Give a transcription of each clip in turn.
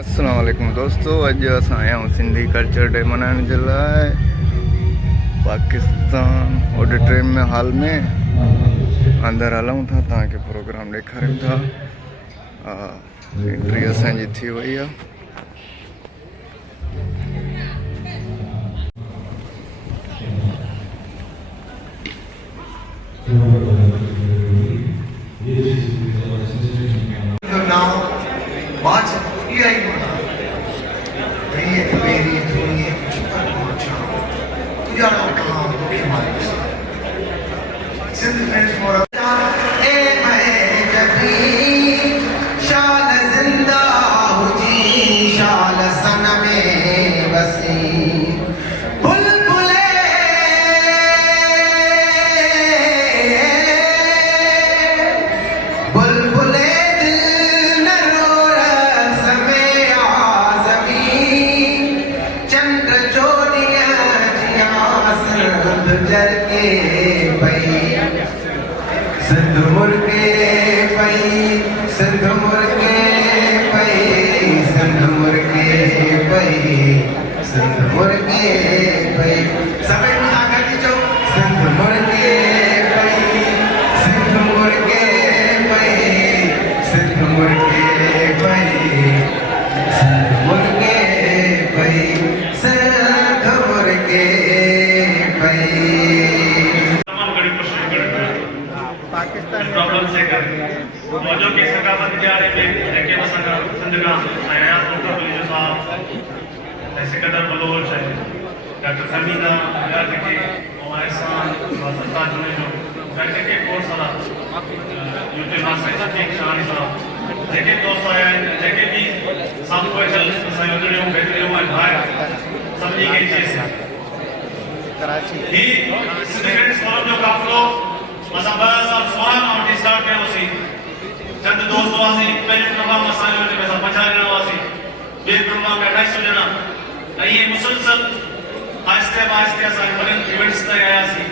अस्सलाम वालेकुम दोस्तों, अज अस आया हूँ सिंधी कल्चर डे मनाने जे लाइ पाकिस्तान ऑडिटोरियम में हॉल में अंदर हलूँ था। तक प्रोग्राम ॾेखारियूं था। एंट्री असांजी थी वई आहे। सिंध मुर्गे पई सिंध मुर्गे पई सिंध मुर्गे पई सिंध मुर्गे पई सभी सागर जो सिंध मुर्गे पई सिंध मुर्गे पई सिंध मुर्गे पई सिंध मुर्गे पई सिंध मुर्गे पई प्रॉब्लम से कर मौजों के सकाफत के आरे में लेके मसला संदगा आया डॉक्टर बलीजो साहब ऐसे कदर बलोच है डॉक्टर समीना याद के हमारे साथ वसंता जुने जो बैठे के कोर्स वाला यूट्यूब में साइंटिफिक कहानी साहब जेके दोस्त आया जेके भी सब को चल संयोजन में बैठे हुए भाई समझी गई चीज कराची ही स्टूडेंट्स फॉरम जो काफलो मसा 2016 में ऑडिट स्टार्ट कयो सी चंद दोस्त वासी पहले प्रोग्राम असां जो में 50 ॼणा वासी बे प्रोग्राम में 250 ॼणा ये मुसलसल आहिस्ते आहिस्ते असां वॾनि इवेंट्स ते आयासीं।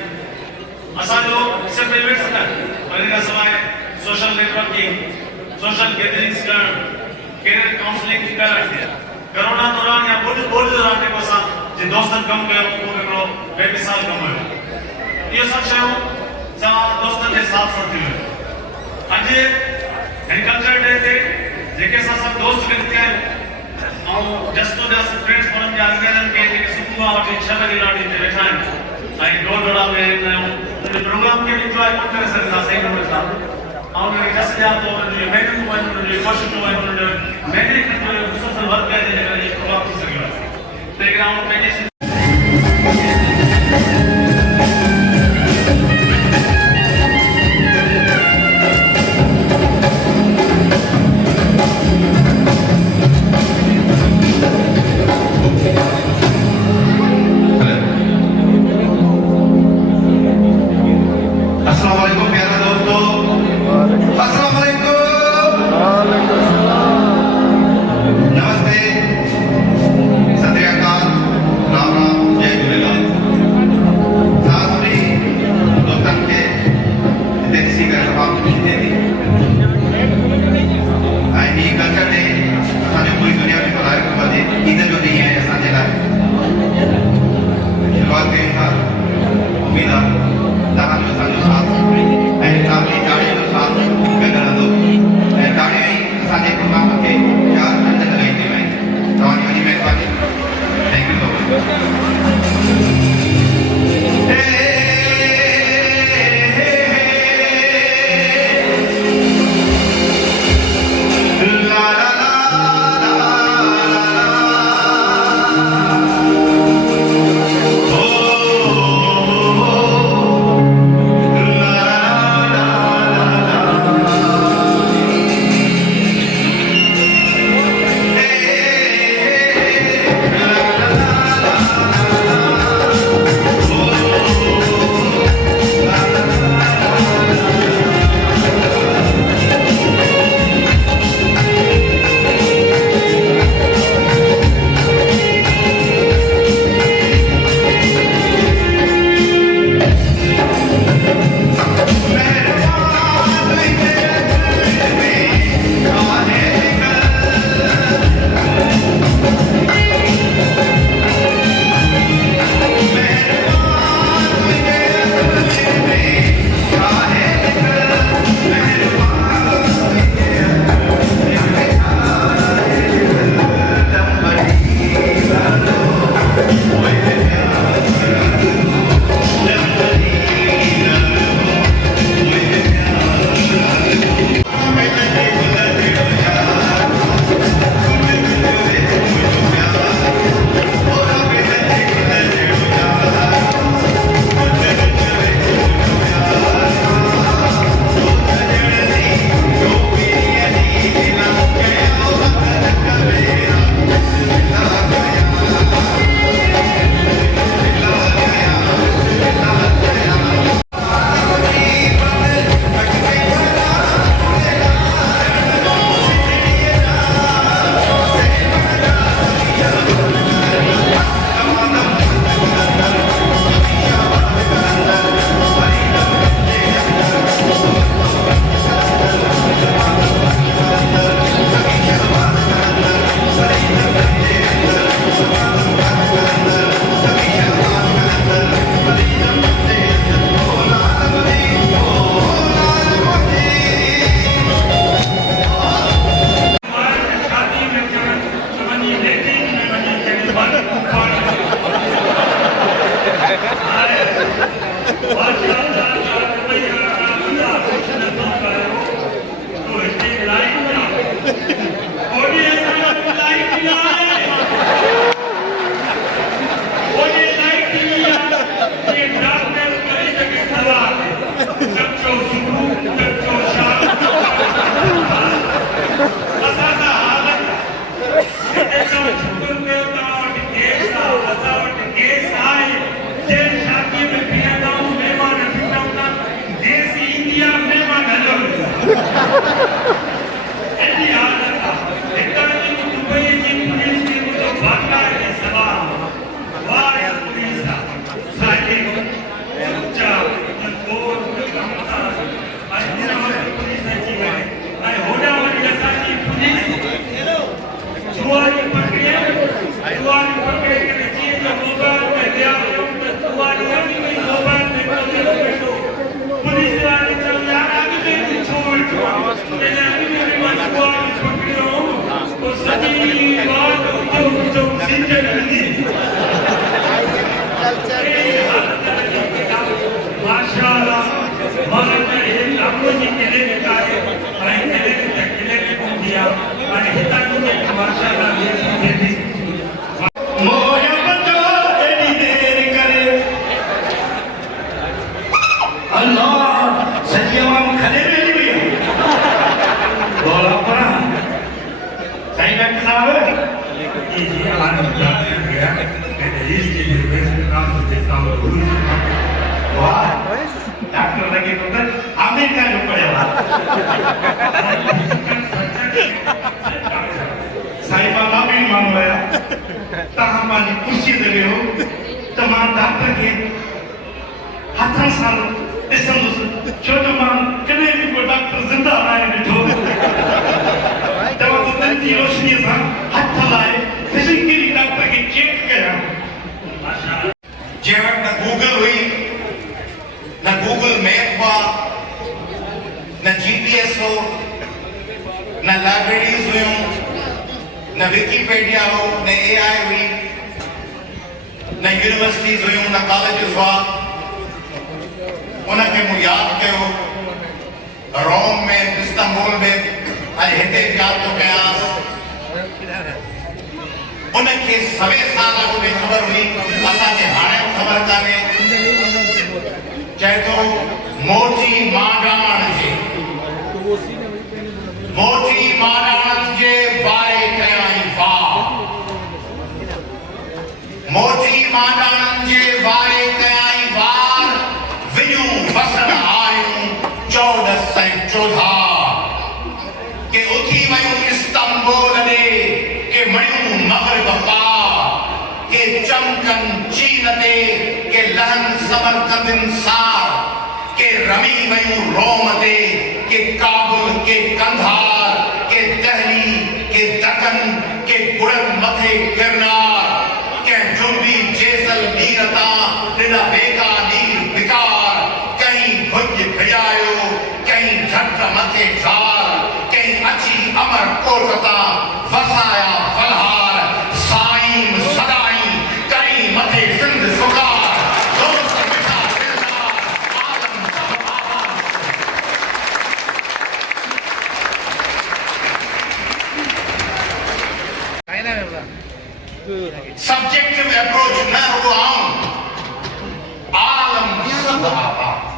असां जो सिर्फ इवेंट्स न पर इन सवाइ सोशल नेटवर्किंग सोशल गैदरिंग्स करण कैरियर काउंसलिंग करण कोरोना दौरान या बोर्ड दौरान जेको असां जे दोस्तनि कमु कयो उहो हिकिड़ो बेमिसाल कमु हुयो। इहो सभु शयूं दोस्तन के साथ साथ अज एग्रीकल्चर डे ते जेके सब दोस्त मिलते हैं जस्तो जस्ट फ्रेंड्स फोरम के आर्गेनाइजर के सुबह वठी 6 बजे रात ते बैठा हैं आई डोड़ा में प्रोग्राम के एंजॉय कोन करे सघंदा सही नमूने सां और जस्ट या तो मैंने को कोशिश तो मैंने मुसलसल वर्क करे जे ये प्रोग्राम थी सकियो प्लेग्राउंड में नमस्ते, सत श्री अकाल, राम साहब जी आज गया मैंने इस चीज में काम देता हूँ वाह डॉक्टर लगे तो अमेरिका में पड़ेगा साईं बाबा भी मानवाया तहां पानी कुर्सी दे हो तमाम डॉक्टर के हाथों साल ॾिसंदुसि छो जो मां कॾहिं बि को डॉक्टर ज़िंदा न आहे ॾिठो तव्हां तो दिलि जी रोशनीअ सां हथ लाए फिज़िकली डॉक्टर खे चेक कयां जंहिं वटि न गूगल हुई न गूगल मैप हुआ न GPS हो न लाइब्रेरीज़ हुयूं न विकीपीडिया हो न AI हुई न यूनिवर्सिटीज़ हुयूं न कॉलेजिस हुआ उनखे मूं यादि कयो रोम में इस्तांबुल में अॼु हिते यादि थो कयांसि उनखे सवे साल अॻु में ख़बर हुई असांखे हाणे ख़बर कान्हे चए थो मोची माडाण जे बारे कयाई वाह मोची माडाण जे बारे कयाई वार वियूं वसन आयूं 1414 के उथी वयूं इस्तांबुल ॾे के मयूं मग़रिब पार के चमकन चीन ते के लहन समरकंद सार के रमी वयूं रोम ते के काबुल के कंधार के दहली के दक्कन के गुड़न मथे गिरनार के जुम्बी जैसलमेर तां ॾिना बेका नीर बिकार कहीं भुज भिड़ायो कहीं झट मथे ज़ार कहीं अची अमरकोट तां वसाया फलहार साईं सदाई कहीं मथे सिंध सुकार दोस्त मिठा दिलदार आलम सब आबाद सब्जेक्टिव अप्रोच न रुगो आलम सब आबाद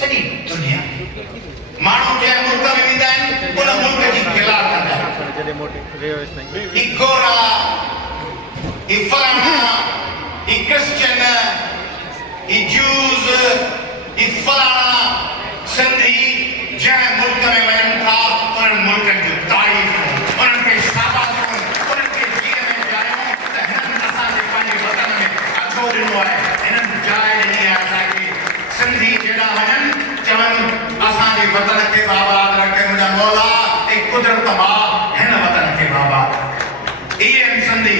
सॼी दुनिया माण्हू जंहिं मुल्क में वेंदा आहिनि उन मुल्क जी गिला कंदा आहिनि ही गोरा ही फलाना ही क्रिश्चियन ही जूस ही फलाना सिंधी जंहिं मुल्क में वञनि था उन्हनि मुल्कनि जूं तारीफ़ूं उन्हनि खे शाबाशूं उन्हनि खे जीअं में ॼायूं त हिननि असांजे पंहिंजे वतन में अथो ॾिनो आहे हिननि जाइ ॾिनी आहे असांखे सिंधी जेड़ा वञनि चवनि असांजे वतन खे आबाद रखे मुंहिंजा मौला ऐं कुदरत मां हिन वतन खे आबाद रखे इहे आहिनि सिंधी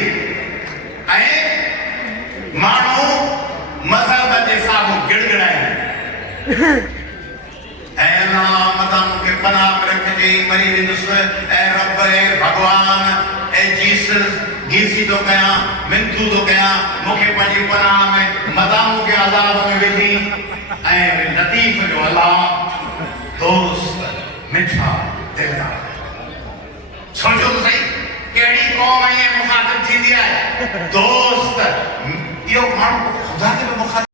ऐं माण्हू मज़हब जे साम्हूं गिड़गिड़ाइनि ऐं अल्लाह मथां मूंखे पनाह में रखिजे मरी वेंदुसि ऐं रब ऐं भॻवान ऐं जीसस गीसी थो कयां मिनतू थो कयां मूंखे पंहिंजी पनाह में मथां मूंखे अज़ाब में विझी ऐं लतीफ़ जो अल्लाह दोस्त मिठा दिलदार सोचो तो सही कहिड़ी क़ौम ईअं मुखातिब थींदी आहे दोस्त इहो माण्हू ख़ुदा खे बि मुखातिब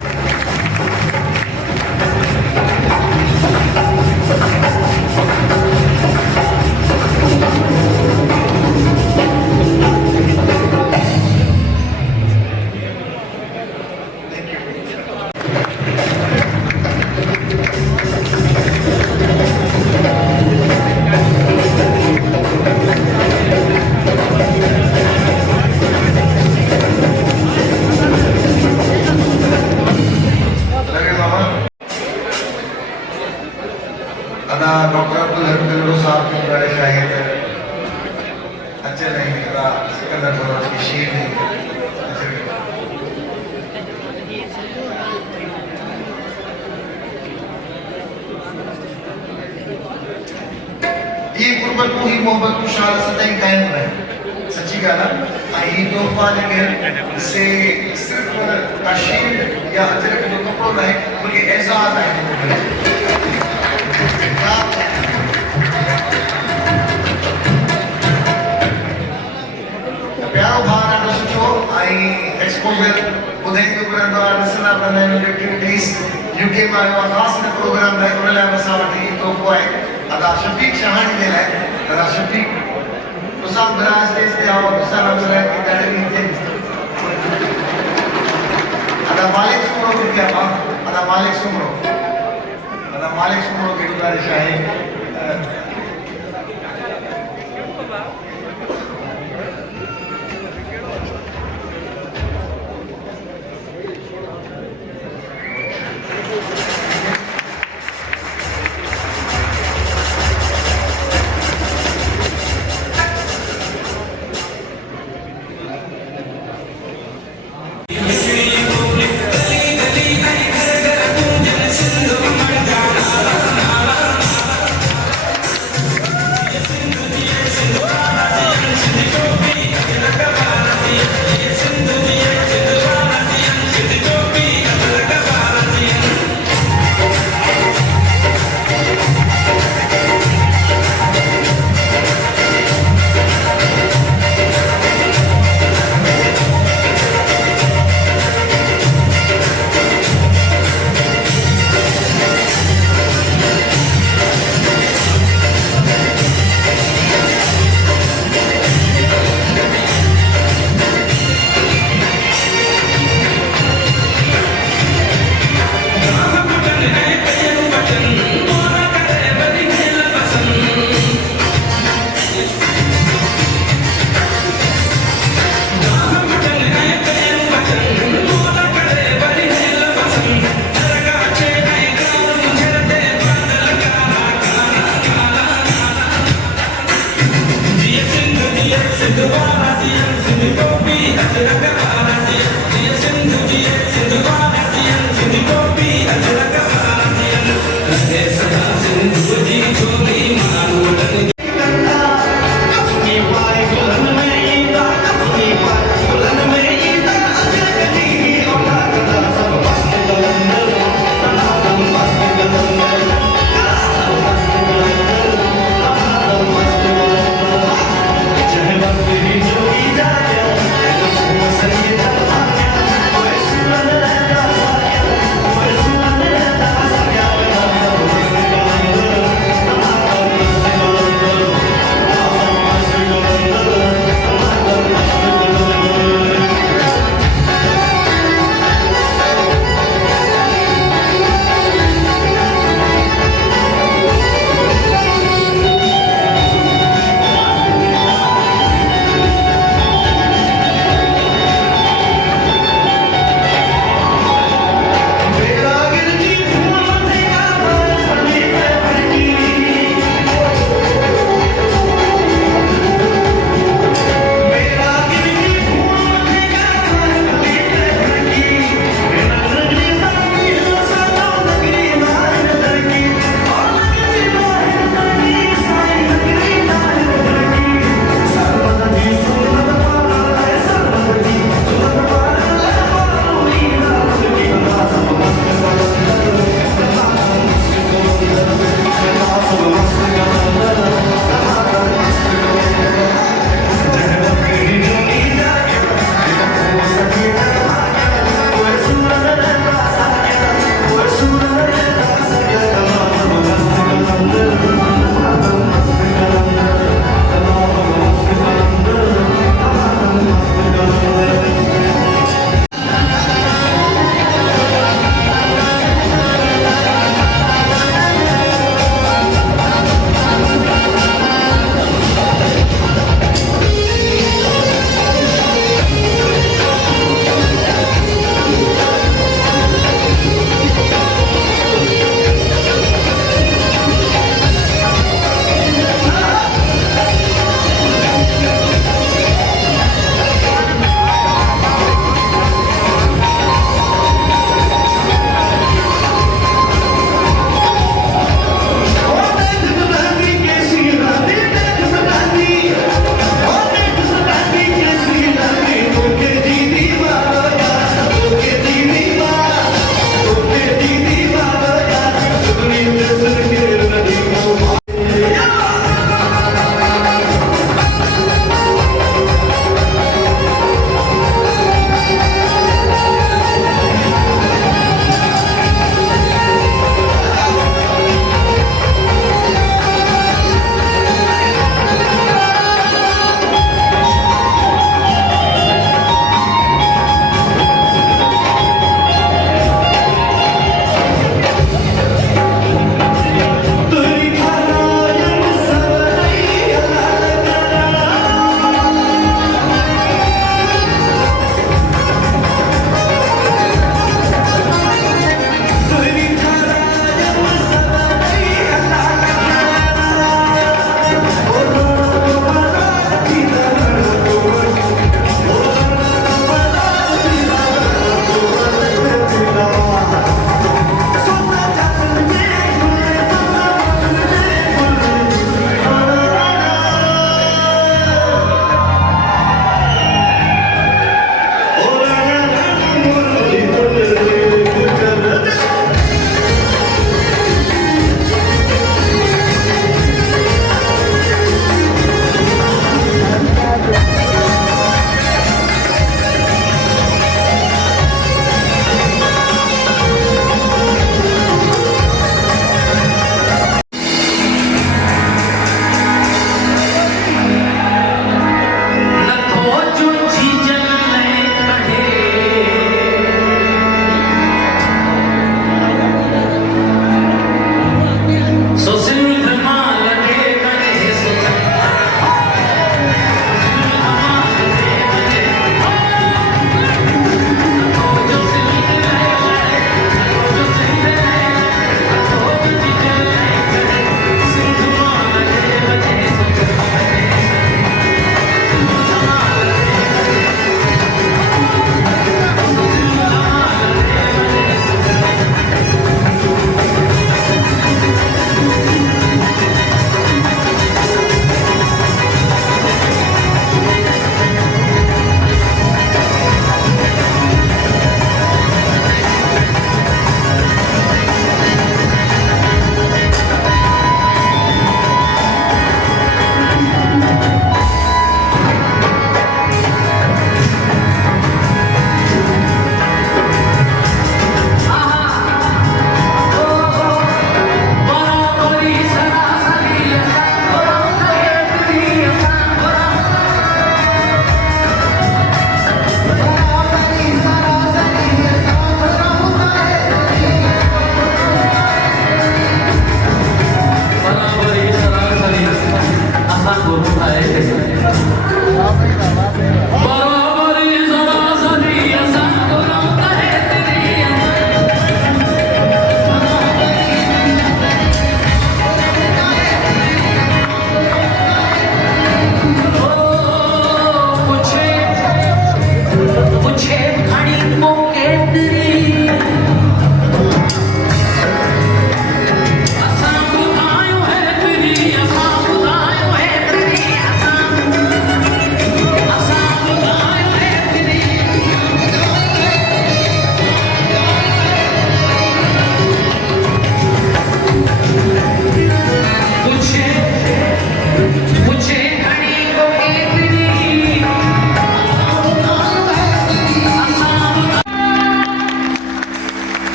डॉक्टर अब्दुल हमीद साहब के बड़े शाहिद अच्छे नहीं सिकंदर बलोच की शीर नहीं ये गुरबत को ही मोहब्बत को शाल सतई कायम रहे सच्ची गाना आई तोहफा लेकिन से सिर्फ अशीर या अजर के जो कपड़ों रहे बल्कि एजाज है प्यारो भाव ॾाढो सुठो ऐं एक्सपोजर ॿुधाईंदो रहंदो आहे ॾिसंदा रहंदा आहियूं एक्टिविटीज़ यूके में आयो आहे ख़ासि हिन प्रोग्राम लाइ उन लाइ असां वटि इहो तोहफ़ो आहे अदा शफ़ीक शहानी जे लाइ अदा Shafiq Usang beras desde awal besar adalah kita dari ini. Ada Malik Sumro juga Pak, ada Malik Sumro. Ada Malik Sumro gitu dari saya. Sindhu Bala, Sindhu Gopi, Sindhu Gopi,